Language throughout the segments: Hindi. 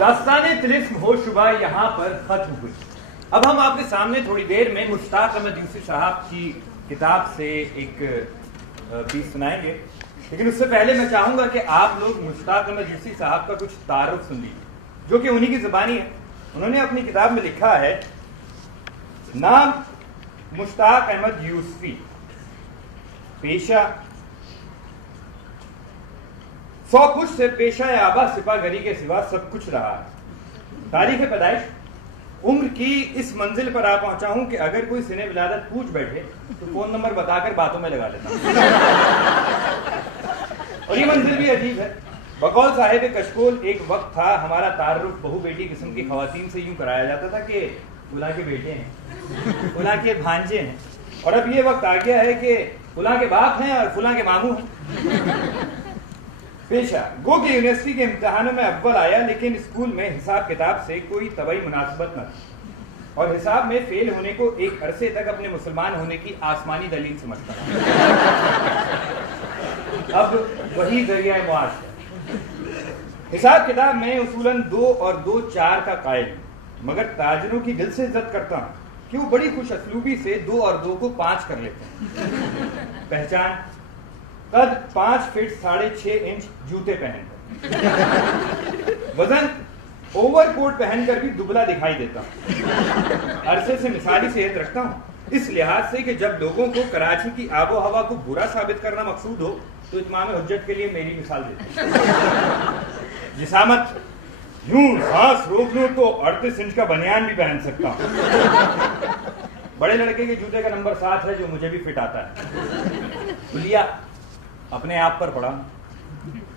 दास्ताने तिलिस्म हो शुबा यहाँ पर खत्म हुई। अब हम आपके सामने थोड़ी देर में मुश्ताक अहमद यूसी साहब की किताब से एक पीस सुनाएंगे, लेकिन उससे पहले मैं चाहूंगा कि आप लोग मुश्ताक अहमद यूसी साहब का कुछ तारुफ सुन लीजिए, जो कि उन्हीं की जुबानी है। उन्होंने अपनी किताब में लिखा है, नाम मुश्ताक अहमद यूसी, पेशा सौ कुछ से पेशा आबा सिपागरी के सिवा सब कुछ रहा है। तारीख पैदाइश, उम्र की इस मंजिल पर आ पहुंचा हूं कि अगर कोई सिने विलादत पूछ बैठे तो फोन नंबर बताकर बातों में लगा लेता हूं। और ये मंजिल भी अजीब है। बकौल साहिब कशकोल एक वक्त था हमारा तारुफ बहु बेटी किस्म की खवातीन से यूं कराया जाता था कि फुला के बेटे हैं, फुला के भांजे हैं, और अब ये वक्त आ गया है कि फुला के बाप हैं और फुला के मामू हैं। पेशा गो की यूनिवर्सिटी के इम्तिहानों में अव्वल आया, लेकिन स्कूल में हिसाब किताब से कोई तबई मुनासिबत न थी और हिसाब में फेल होने को एक अरसे तक अपने मुसलमान होने की आसमानी दलील समझता था। अब वही जरिया मुआश है। हिसाब किताब में उसूलन 2 और 2 4 का कायल, मगर ताजरों की दिल से इज्जत करता हूं कि वो बड़ी खुश असलूबी से 2 और 2 को 5 कर लेते हैं। पहचान, कद 5 फीट 6.5 इंच, जूते पहनकर, वजन ओवरकोट पहनकर भी दुबला दिखाई देता हूं। अरसे से मिसाली सेहत रखता हूं, इस लिहाज से कि जब लोगों को कराची की आबो हवा को बुरा साबित करना मकसूद हो तो इत्माम हुज्जत के लिए मेरी मिसाल देते हैं। जिसामत, यूं सांस रोक लूं तो 38 इंच का बनियान भी पहन सकता हूं। बड़े लड़के के जूते का नंबर 7 है, जो मुझे भी फिट आता है। बुलिया अपने आप पर पड़ा,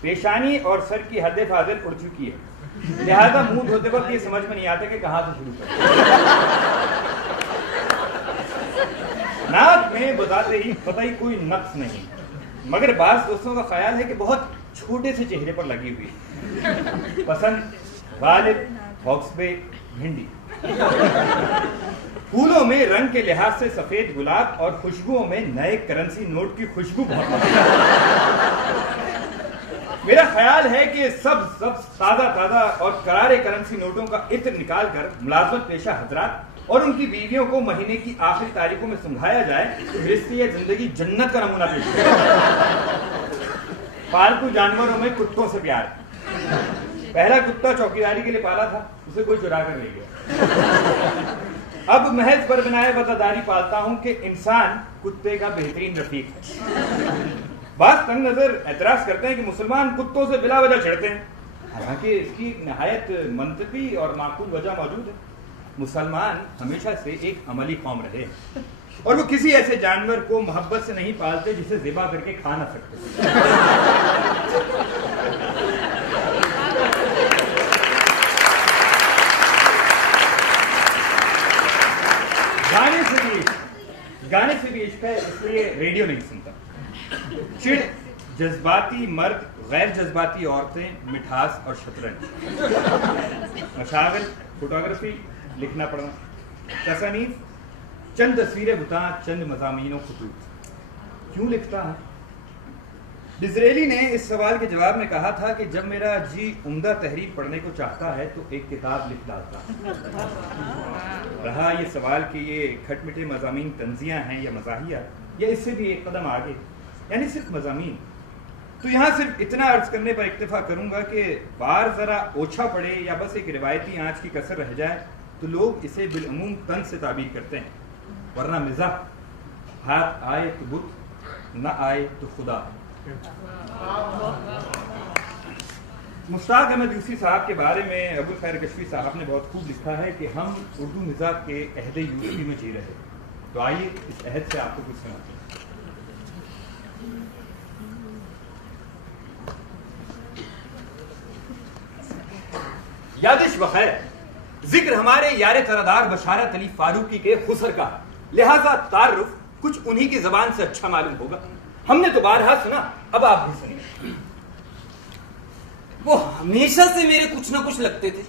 पेशानी और सर की हद फाजिल उड़ चुकी है, लिहाजा मुंह धोते वक्त ये समझ में नहीं आता कि कहां से शुरू करें। नाक में बताते ही पता ही कोई नक्स नहीं, मगर बास दोस्तों का ख्याल है कि बहुत छोटे से चेहरे पर लगी हुई। पसंद गालिब, हॉक्सबे, भिंडी। फूलों में रंग के लिहाज से सफेद गुलाब और खुशबुओं में नए करेंसी नोट की खुशबू बहुत। मेरा ख्याल है कि सब ताजा और करारे करेंसी नोटों का इत्र निकाल कर मुलाजमत पेशा हजरात और उनकी बीवियों को महीने की आखिरी तारीखों में सुंघाया जाए तो रिश्ते जिंदगी जन्नत का नमूना पेश करे। पालतू जानवरों में कुत्तों से प्यार। पहला कुत्ता चौकीदारी के लिए पाला था, उसे कोई चुरा कर ले गया। अब महज पर बनाए वफादारी पालता हूं कि इंसान कुत्ते का बेहतरीन रफीक है। बात तंग नजर एतराज करते हैं कि मुसलमान कुत्तों से बिला वजह चिढ़ते हैं, हालांकि इसकी नहायत मंतकी और माकूल वजह मौजूद है। मुसलमान हमेशा से एक अमली कौम रहे और वो किसी ऐसे जानवर को मोहब्बत से नहीं पालते जिसे ज़िबा करके खा ना सकते। गाने से भी इश्क है, इसलिए रेडियो नहीं सुनता। चिड़, जज्बाती मर्द, गैर जज्बाती औरतें, मिठास और शतरंज, मशागिल, फोटोग्राफी, लिखना पढ़ना, तसनीफ, चंद तस्वीरें बुता, चंद मज़ामीन खुतूत। क्यों लिखता है? डिज़रेली ने इस सवाल के जवाब में कहा था कि जब मेरा जी उम्दा तहरीर पढ़ने को चाहता है तो एक किताब लिख डालता। रहा ये सवाल कि ये खटमिटे मज़ामीन तंजियाँ हैं या मज़ाहिया, या इससे भी एक कदम आगे, यानी सिर्फ मज़ामीन, तो यहाँ सिर्फ इतना अर्ज करने पर इक्तफा करूँगा कि बार ज़रा ओछा पड़े या बस एक रिवायती आँच की कसर रह जाए तो लोग इसे बिलअमूम तंज से ताबीर करते हैं, वरना मिज़ाह हाथ आए तो बुत, न आए तो खुदा। मुश्ताक अहमद यूसी साहब के बारे में अबुल खैर कशफी साहब ने बहुत खूब लिखा है कि हम उर्दू मिजाज के अहद यूसी में जी रहे हैं। तो आइए इस अहद से आपको कुछ सुनाते हैं। यादिश बखैर, जिक्र हमारे यार तरदार बशारत अली फारूकी के खुसर का, लिहाजा तारुफ कुछ उन्हीं की जबान से अच्छा मालूम होगा। हमने तो बारहा सुना, अब आप भी सुनिए। वो हमेशा से मेरे कुछ ना कुछ लगते थे।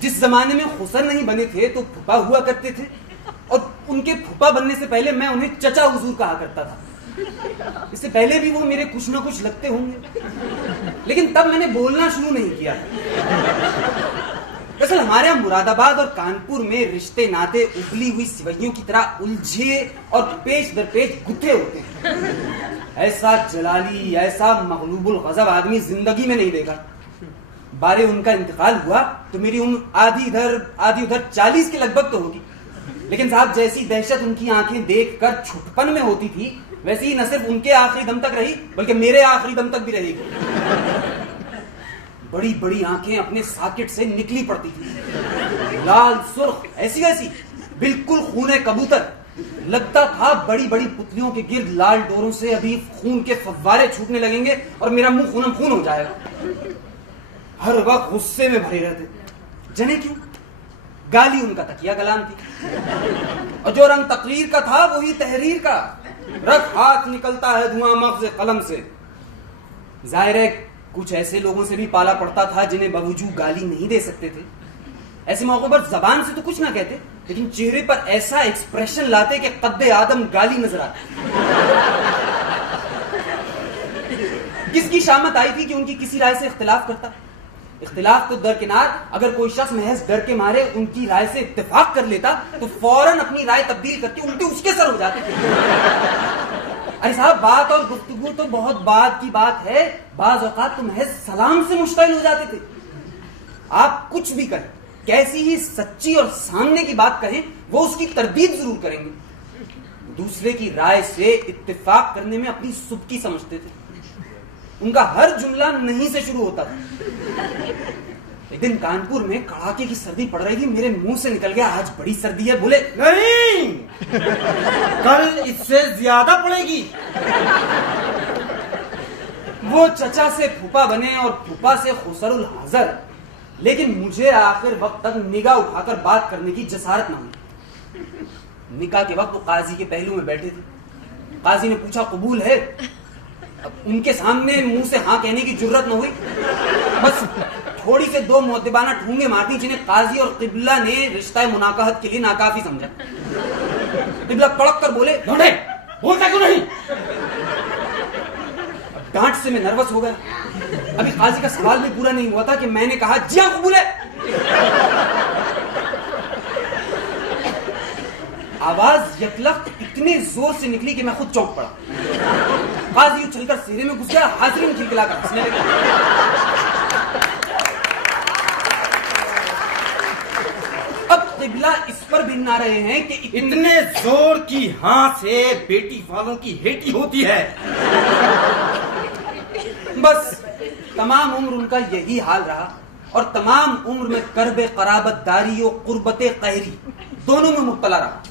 जिस जमाने में खुसर नहीं बने थे तो फुफा हुआ करते थे, और उनके फुफा बनने से पहले मैं उन्हें चचा हुजूर कहा करता था। इससे पहले भी वो मेरे कुछ ना कुछ लगते होंगे, लेकिन तब मैंने बोलना शुरू नहीं किया। दरअसल हमारे यहाँ मुरादाबाद और कानपुर में रिश्ते नाते उबली हुई सिवैयों की तरह उलझे और पेच दर पेच गुथे होते हैं। ऐसा जलाली, ऐसा मगलूबुल गजब आदमी जिंदगी में नहीं देखा। बारे उनका इंतकाल हुआ तो मेरी उम्र आधी इधर आधी उधर 40 के लगभग तो होगी, लेकिन साहब जैसी दहशत उनकी आंखें देखकर छुटपन में होती थी, वैसे ही न सिर्फ उनके आखिरी दम तक रही बल्कि मेरे आखिरी दम तक भी रहेगी। बड़ी बड़ी आंखें अपने सॉकेट से निकली पड़ती थी, लाल सुर्ख ऐसी ऐसी, बिल्कुल खूने कबूतर। लगता था बड़ी बड़ी पुतलियों के गिर्द लाल डोरों से अभी खून के फव्वारे छूटने लगेंगे और मेरा मुंह खूनम खून हो जाएगा। हर वक्त गुस्से में भरे रहते, जाने क्यों? गाली उनका तकिया कलाम थी, और जो रंग तकरीर का था वही तहरीर का। रख हाथ निकलता है धुआं मग़ज़ कलम से। जाहिर है कुछ ऐसे लोगों से भी पाला पड़ता था जिन्हें बावजूद गाली नहीं दे सकते थे। ऐसे मौकों पर जबान से तो कुछ ना कहते, लेकिन चेहरे पर ऐसा एक्सप्रेशन लाते कि कद्दे आदम गाली नजर आती। किसकी शामत आई थी कि उनकी किसी राय से इख्तिलाफ करता। इख्तिलाफ तो दरकिनार, अगर कोई शख्स महज डर के मारे उनकी राय से इत्तेफाक कर लेता तो फौरन अपनी राय तब्दील करके उल्टे उसके सर हो जाते थे। अरे साहब, बात और गुफ्तगू तो बहुत बाद की बात है, बाज औकात तो महज सलाम से मुश्तइल हो जाते थे। आप कुछ भी करें, कैसी ही सच्ची और सामने की बात कहें, वो उसकी तरदीद जरूर करेंगे। दूसरे की राय से इत्तेफाक करने में अपनी सुबकी समझते थे। उनका हर जुमला नहीं से शुरू होता था। एक दिन कानपुर में कड़ाके की सर्दी पड़ रही थी, मेरे मुंह से निकल गया, आज बड़ी सर्दी है। बोले, नहीं, कल इससे ज्यादा पड़ेगी। वो चचा से फूफा बने और फूफा से खुसरुल हजर, लेकिन मुझे आखिर वक्त तक निगाह उठाकर बात करने की जसारत न हुई। निकाह के वक्त वो काजी के पहलू में बैठे थे। काजी ने पूछा, कबूल है? अब उनके सामने मुंह से हाँ कहने की जुर्रत न हुई। बस थोड़ी से दो मुअद्दिबाना ठूंगे मारती, जिन्हें काजी और किबला ने रिश्ता मुनाकाहत के लिए नाकाफी समझा। किबला कड़क कर बोले, लौंडे, बोलता क्यों नहीं? डांट से मैं नर्वस हो गया। अभी काजी का सवाल भी पूरा नहीं हुआ था कि मैंने कहा, जी हाँ कबूल है। आवाज यकलख्त इतने जोर से निकली कि मैं खुद चौंक पड़ा। काजी उछलकर सीने में घुस गया, हाजिरीन खिलखिलाकर हंसने लगे। अब किबला इस पर भिन्न आ रहे हैं कि इतने जोर की हाँ से बेटी वालों की हेटी होती है। बस तमाम उम्र उनका यही हाल रहा, और तमाम उम्र में कर्बे कराबतदारी और कुर्बते कहरी दोनों में मुब्तला रहा।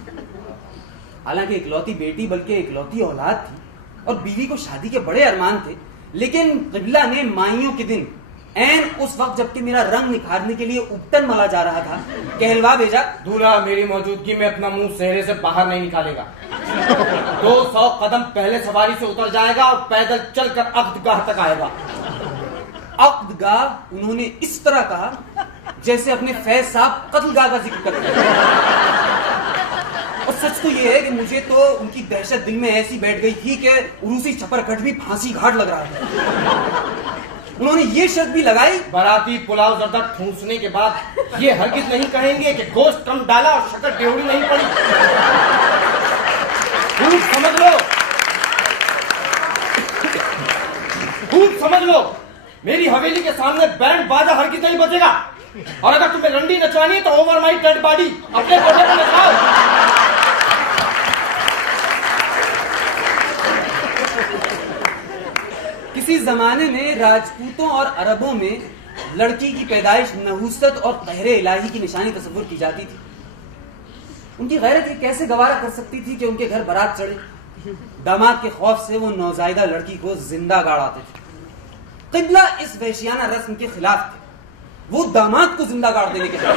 हालांकि इकलौती बेटी बल्कि इकलौती औलाद थी, और बीवी को शादी के बड़े अरमान थे, लेकिन किबला ने माइयों के दिन ऐन उस वक्त जबकि मेरा रंग निखारने के लिए उपटन मला जा रहा था, कहलवा भेजा, दूल्हा मेरी मौजूदगी में अपना मुंह सेहरे से बाहर नहीं निकालेगा। 200 कदम पहले सवारी से उतर जाएगा और पैदल चलकर अक्दगाह तक आएगा। अक्दगाह उन्होंने इस तरह कहा जैसे अपने फैज साहब कत्लगाह का जिक्र करते हैं। और सच तो यह है कि मुझे तो उनकी दहशत दिल में ऐसी बैठ गई थी कि उरूसी छपरकट भी फांसी घाट लग रहा था। उन्होंने ये शर्त भी लगाई, बाराती पुलाव जर्दा ठूंसने के बाद ये हरगिज नहीं कहेंगे कि गोश्त कम डाला और शक्कर टेवड़ी नहीं पड़ी। खूब समझ लो, खूब समझ लो, मेरी हवेली के सामने बैंड बाजा हरगिज नहीं बजेगा। और अगर तुम्हें रंडी नचवानी है तो ओवर माई डेड बॉडी अपने कोठे पर नचाओ। किसी जमाने में राजपूतों और अरबों में लड़की की पैदाइश नहुसत और कहरे इलाही की निशानी तस्वुर की जाती थी। उनकी गैरत ये कैसे गवारा कर सकती थी कि उनके घर बारात चढ़े। दामाद के खौफ से वो नौजायदा लड़की को जिंदा गाड़ आते थे। किबला इस वहशियाना रस्म के खिलाफ थे, वो दामाद को जिंदा गाड़ देने के खिलाफ।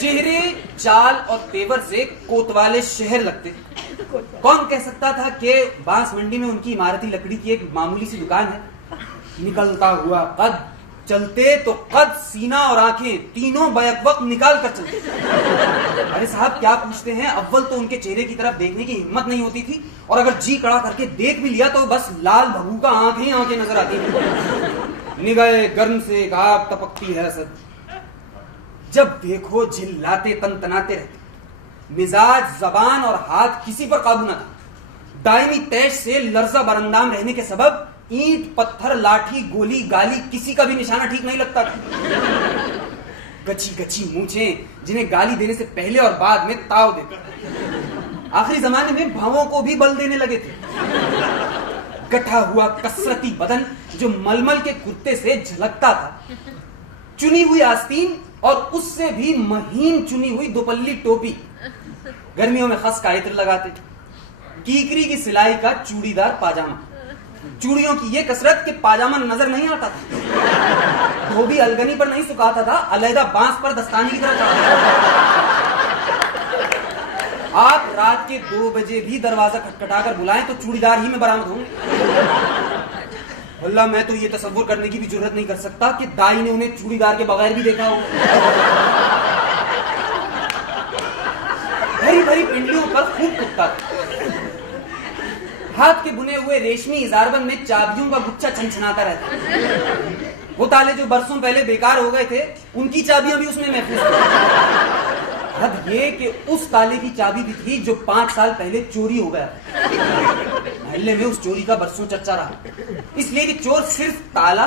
चेहरे, चाल और तेवर से कोतवाले शहर लगते। कौन कह सकता था कि बांस मंडी में उनकी इमारती लकड़ी की एक मामूली सी दुकान है। निकलता हुआ कद, चलते तो कद, सीना और आंखें तीनों बैक वक्त निकाल कर चलते। अरे साहब क्या पूछते हैं, अव्वल तो उनके चेहरे की तरफ देखने की हिम्मत नहीं होती थी, और अगर जी कड़ा करके देख भी लिया तो बस लाल भगू का आंखें आंखें नजर आती थी। निगाहे गर्म से एक आग टपकती है असद, जब देखो झिल्लाते तनतनाते रहते, मिजाज जबान और हाथ किसी पर काबू न था। दायमी तैश से लर्जा बरंदाम रहने के सबब ईंट पत्थर लाठी गोली गाली किसी का भी निशाना ठीक नहीं लगता था। गची गची मूंछें जिन्हें गाली देने से पहले और बाद में ताव देते। आखिरी जमाने में भावों को भी बल देने लगे थे। गठा हुआ कसरती बदन जो मलमल के कुर्ते से झलकता था, चुनी हुई आस्तीन और उससे भी महीन चुनी हुई दोपल्ली टोपी, गर्मियों में खस का इत्र लगाते, कीकरी की सिलाई का चूड़ीदार पाजामा, चूड़ियों की ये कसरत कि पाजामा नजर नहीं आता था, धोबी अलगनी पर नहीं सुखाता था, अलहदा बांस पर दस्तानी की तरह चढ़ता। आप रात के 2 बजे भी दरवाजा खटखटाकर बुलाएं तो चूड़ीदार ही में बरामद होंगे। अल्लाह, मैं तो ये तसव्वुर करने की भी जुर्रत नहीं कर सकता कि दाई ने उन्हें चूड़ीदार के बगैर भी देखा हो। भरी भरी पिंडलियों पर खूब कुत्ता, हाथ के बुने हुए रेशमी इजारबंद में चाबियों का गुच्छा छनछनाता रहता। वो ताले जो बरसों पहले बेकार हो गए थे, उनकी चाबियां भी उसमें महफूज थी। हद ये कि उस ताले की चाबी भी थी जो 5 साल पहले चोरी हो गया। मोहल्ले में उस चोरी का बरसों चर्चा रहा, इसलिए कि चोर सिर्फ ताला,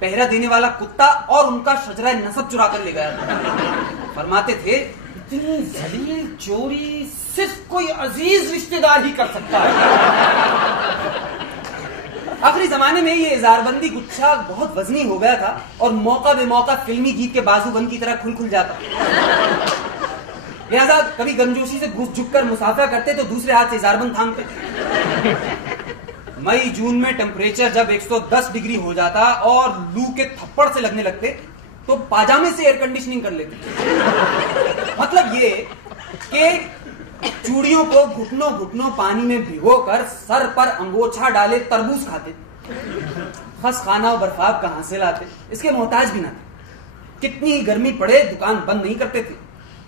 पहरा देने वाला कुत्ता और उनका शजरा नसब चुरा कर ले गया। फरमाते थे, इतनी जलील चोरी सिर्फ कोई अजीज रिश्तेदार ही कर सकता है। आखिरी जमाने में ये इजारबंदी गुच्छा बहुत वजनी हो गया था और मौका बेमौका फिल्मी गीत के बाजूबंद की तरह खुल जाता। लिहाजा कभी गर्मजोशी से घुस झुककर मुसाफा करते तो दूसरे हाथ से इजारबंद थामते। मई जून में टेम्परेचर जब 110 डिग्री हो जाता और लू के थप्पड़ से लगने लगते तो पाजामे से एयर कंडीशनिंग कर लेते। मतलब ये कि चूड़ियों को घुटनों घुटनों पानी में भिगोकर सर पर अंगोछा डाले तरबूज खाते, खस खाना और बर्फाब कहां से लाते, इसके मोहताज भी ना थे। कितनी गर्मी पड़े दुकान बंद नहीं करते थे।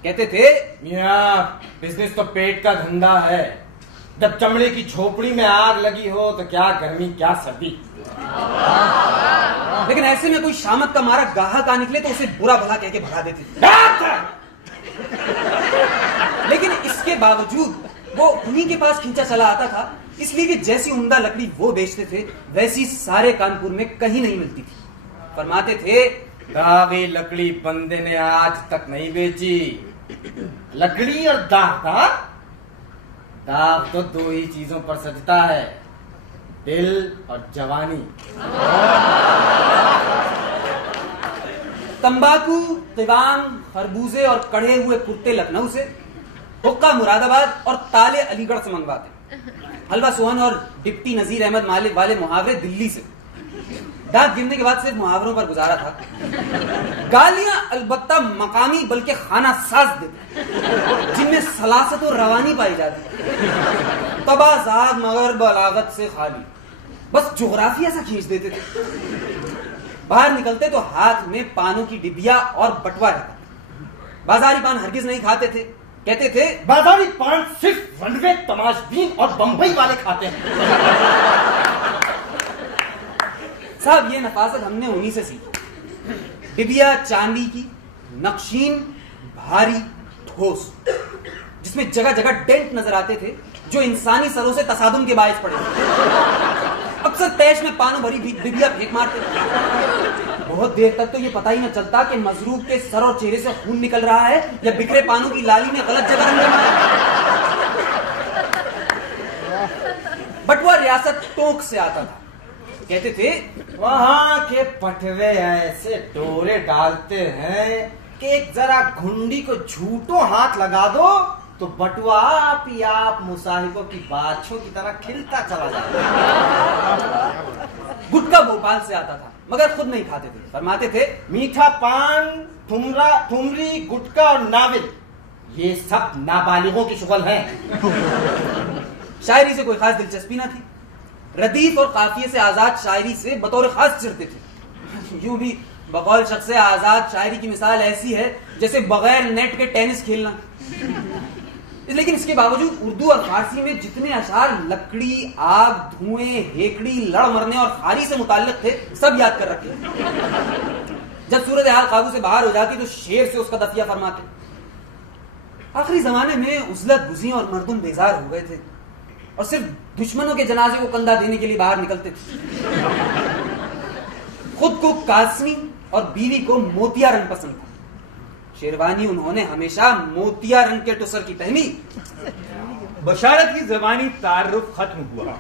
कहते थे, मियां बिजनेस तो पेट का धंधा है, जब चमड़े की झोपड़ी में आग लगी हो तो क्या गर्मी क्या सर्दी। लेकिन ऐसे में कोई शामत का मारा गाहक आ निकले तो उसे बुरा भला कह के भगा देते थे। लेकिन इसके बावजूद वो उन्हीं के पास खींचा चला आता था, इसलिए कि जैसी उम्दा लकड़ी वो बेचते थे वैसी सारे कानपुर में कहीं नहीं मिलती थी। फरमाते थे, दागी लकड़ी बंदे ने आज तक नहीं बेची। लकड़ी और दाग, दाग तो 2 ही चीजों पर सजता है, दिल और जवानी। तंबाकू, तिवान, खरबूजे और कढ़े हुए कुर्ते लखनऊ से, हुक्का मुरादाबाद और ताले अलीगढ़ से मंगवाते, हलवा सोहन और डिप्टी नजीर अहमद मालिक वाले मुहावरे दिल्ली से। दांत गिरने के बाद सिर्फ मुहावरों पर गुजारा था। गालियां अलबत्ता मकामी बल्कि खाना साज देते, जिनमें सलासत और रवानी पाई जाती, तबाजाद मगर बलागत से खाली, बस जोग्राफिया सा खींच देते थे। बाहर निकलते तो हाथ में पानों की डिबिया और बटवा रहता। बाजारी पान हरगिज नहीं खाते थे। कहते थे, बाजारी पान सिर्फ रनवे तमाशबीन और बंबई वाले खाते हैं। साहब ये नफासत हमने उन्हीं से सीखी। डिबिया चांदी की, नक्शीन, भारी, ठोस, जिसमें जगह जगह डेंट नजर आते थे जो इंसानी सरों से तसादुम के बायस पड़े। अक्सर तैश में पानों भरी डिबिया फेंक मारते। बहुत देर तक तो ये पता ही न चलता कि मजरूब के सर और चेहरे से खून निकल रहा है या बिखरे पानों की लाली में गलत जगह रंग जमा है। बटुआ रियासत टोंक से आता था। कहते थे, वहां के पटवे ऐसे डोरे डालते हैं कि एक जरा घुंडी को झूठों हाथ लगा दो तो बटुआ आप ही आप मुसाहिबों की बाछों की तरह खिलता चला जाता। गुटखा भोपाल से आता था मगर खुद नहीं खाते थे। फरमाते थे, मीठा पान, ठुमरी, गुटखा और नाविल, ये सब नाबालिगों की शुगल है। शायरी से कोई खास दिलचस्पी ना थी। रदीफ और काफिये से आजाद शायरी से बतौर खास चिढ़ते थे। यूं भी बकौल शख्स आजाद शायरी की मिसाल ऐसी है जैसे बगैर नेट के टेनिस खेलना। लेकिन इसके बावजूद उर्दू और फारसी में जितने अशार लकड़ी, आग, धुएं, हेकड़ी, लड़ मरने और खारी से मुताल्लिक थे, सब याद कर रखे। जब सूरत हाल काबू से बाहर हो जाती तो शेर से उसका दफिया फरमाते। आखिरी जमाने में उजलत गुजी और मर्दुम बेजार हो गए थे और सिर्फ दुश्मनों के जनाजे को कंधा देने के लिए बाहर निकलते थे। खुद को कासमी और बीवी को मोतिया रंग पसंद था। शेरवानी उन्होंने हमेशा मोतिया रंग के टुसर की पहनी। बशारत की जबानी तारुफ खत्म हुआ।